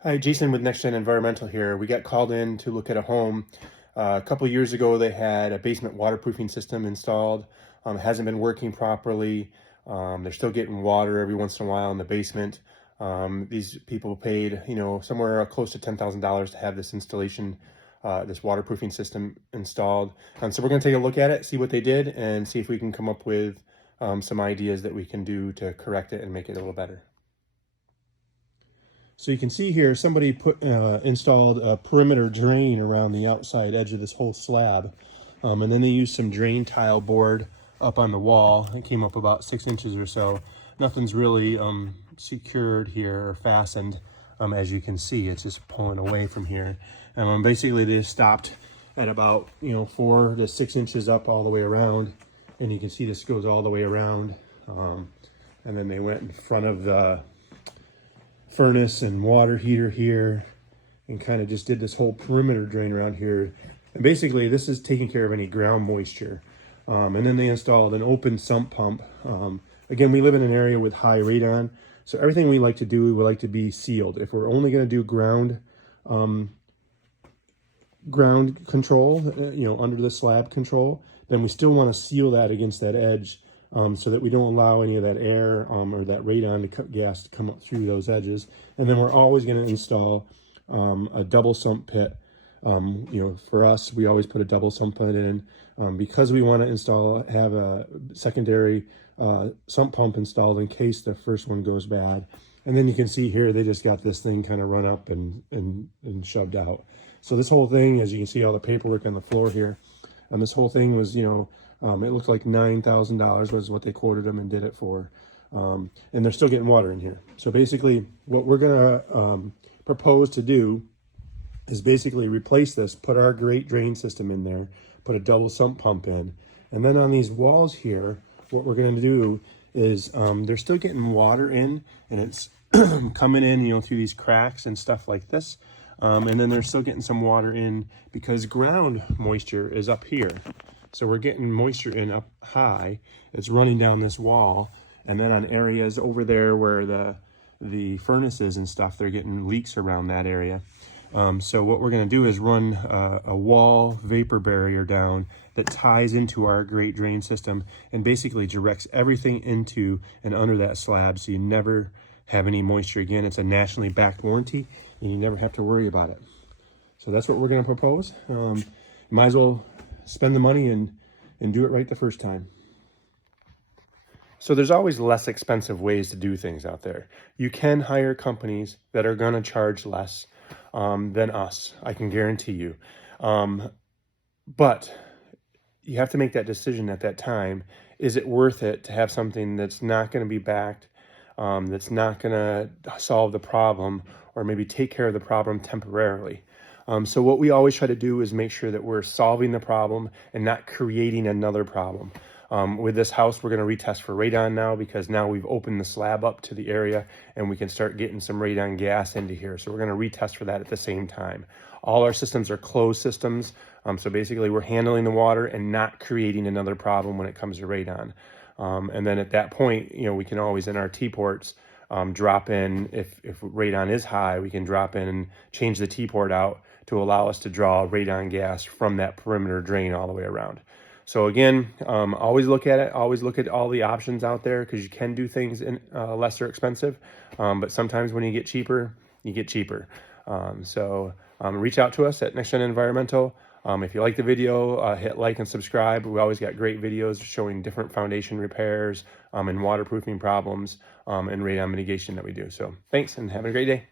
Hi, Jason with Next Gen Environmental here. We got called in to look at a home. A couple years ago, they had a basement waterproofing system installed. It hasn't been working properly. They're still getting water every once in a while in the basement. These people paid, somewhere close to $10,000 to have this installation, this waterproofing system installed. So we're going to take a look at it, see what they did, and see if we can come up with some ideas that we can do to correct it and make it a little better. So you can see here, somebody installed a perimeter drain around the outside edge of this whole slab. And then they used some drain tile board up on the wall. It came up about 6 inches or so. Nothing's really secured here or fastened. As you can see, it's just pulling away from here. Basically, they just stopped at about 4 to 6 inches up all the way around. And you can see this goes all the way around. And then they went in front of the furnace and water heater here and kind of just did this whole perimeter drain around here. And basically this is taking care of any ground moisture. And then they installed an open sump pump. Again, we live in an area with high radon, so everything we like to do, we like to be sealed. If we're only going to do ground control, under the slab control, then we still want to seal that against that edge, so that we don't allow any of that air or that radon gas to come up through those edges. And then we're always going to install a double sump pit. For us, we always put a double sump pit in because we want to have a secondary sump pump installed in case the first one goes bad. And then you can see here, they just got this thing kind of run up and shoved out. So this whole thing, as you can see all the paperwork on the floor here, this whole thing was, it looked like $9,000 was what they quoted them and did it for. And they're still getting water in here. So basically what we're gonna propose to do is basically replace this, put our great drain system in there, put a double sump pump in. And then on these walls here, what we're gonna do is they're still getting water in, and it's coming in, through these cracks and stuff like this. And then they're still getting some water in because ground moisture is up here. So we're getting moisture in up high. It's running down this wall. And then on areas over there where the furnaces and stuff, they're getting leaks around that area. So what we're gonna do is run a wall vapor barrier down that ties into our great drain system and basically directs everything into and under that slab, so you never have any moisture again. It's a nationally backed warranty and you never have to worry about it. So that's what we're gonna propose. Might as well spend the money and do it right the first time. So there's always less expensive ways to do things out there. You can hire companies that are going to charge less than us, I can guarantee you. But you have to make that decision at that time. Is it worth it to have something that's not going to be backed, that's not going to solve the problem, or maybe take care of the problem temporarily? So what we always try to do is make sure that we're solving the problem and not creating another problem. With this house, we're going to retest for radon now because now we've opened the slab up to the area and we can start getting some radon gas into here. So we're going to retest for that at the same time. All our systems are closed systems. So basically we're handling the water and not creating another problem when it comes to radon. And then at that point, we can always in our T-ports drop in, if radon is high, we can drop in and change the T-port out to allow us to draw radon gas from that perimeter drain all the way around. So again, always look at it, always look at all the options out there because you can do things in lesser expensive, but sometimes when you get cheaper, you get cheaper. So reach out to us at Next Gen Environmental. If you like the video, hit like and subscribe. We always got great videos showing different foundation repairs and waterproofing problems and radon mitigation that we do. So thanks and have a great day.